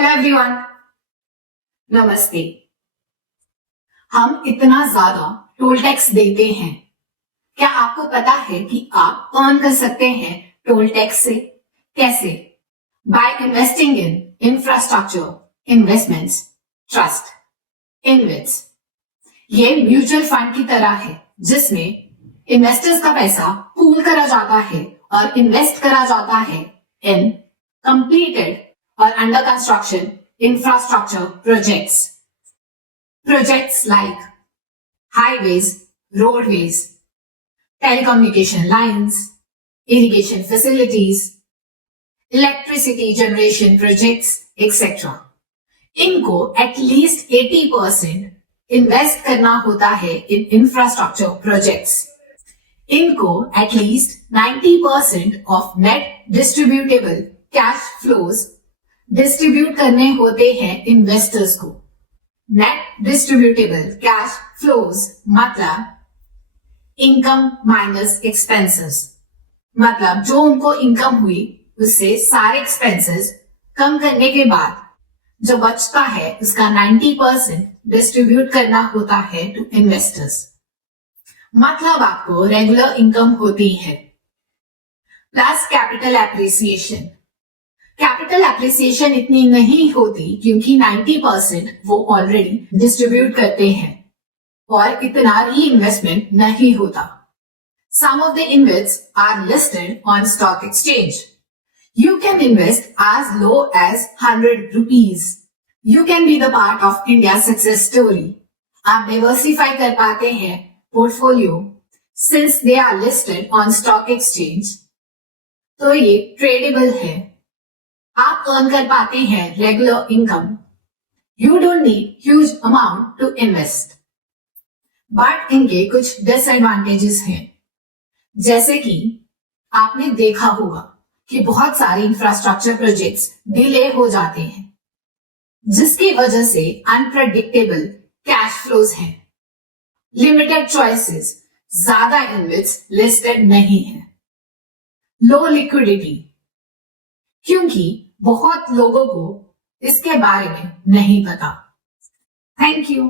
Hello everyone, नमस्ते। हम इतना ज्यादा टोल टैक्स देते हैं, क्या आपको पता है कि आप अर्न कर सकते हैं टोल टैक्स से? कैसे? By investing in infrastructure investments trust InvITs. ये म्यूचुअल फंड की तरह है जिसमें इन्वेस्टर्स का पैसा पूल करा जाता है और इन्वेस्ट करा जाता है इन completed or under construction infrastructure projects like highways, roadways, telecommunication lines, irrigation facilities, electricity generation projects, etc. इनको एटलीस्ट 80% इन्वेस्ट करना होता है इन इंफ्रास्ट्रक्चर प्रोजेक्ट्स। इनको at least 90% of net distributable cash flows distribute करने होते हैं इन्वेस्टर्स को। नेट डिस्ट्रीब्यूटेबल कैश फ्लोज मतलब इनकम माइनस एक्सपेंसेस, मतलब जो उनको इनकम हुई उससे सारे एक्सपेंसेस कम करने के बाद जो बचता है उसका 90% डिस्ट्रीब्यूट करना होता है टू इन्वेस्टर्स। मतलब आपको रेगुलर इनकम होती है plus capital appreciation. Capital appreciation इतनी नहीं होती क्योंकि 90% वो ऑलरेडी डिस्ट्रीब्यूट करते हैं और इतना री इन्वेस्टमेंट नहीं होता। Some of the InvITs are listed on stock exchange. You can invest as low as 100 rupees. You can be the part of India's success story. आप diversify कर पाते हैं portfolio since they are listed on stock exchange. तो ये tradable है, आप earn कर पाते हैं regular income. You don't need huge amount to invest. But इनके कुछ डिसएडवांटेजेस हैं, जैसे कि आपने देखा होगा कि बहुत सारे इंफ्रास्ट्रक्चर प्रोजेक्ट्स डिले हो जाते हैं जिसकी वजह से अनप्रेडिक्टेबल कैश फ्लोज हैं। लिमिटेड चॉइसेस, ज्यादा इन्वेस्ट लिस्टेड नहीं है। लो लिक्विडिटी, क्योंकि बहुत लोगों को इसके बारे में नहीं पता। Thank you.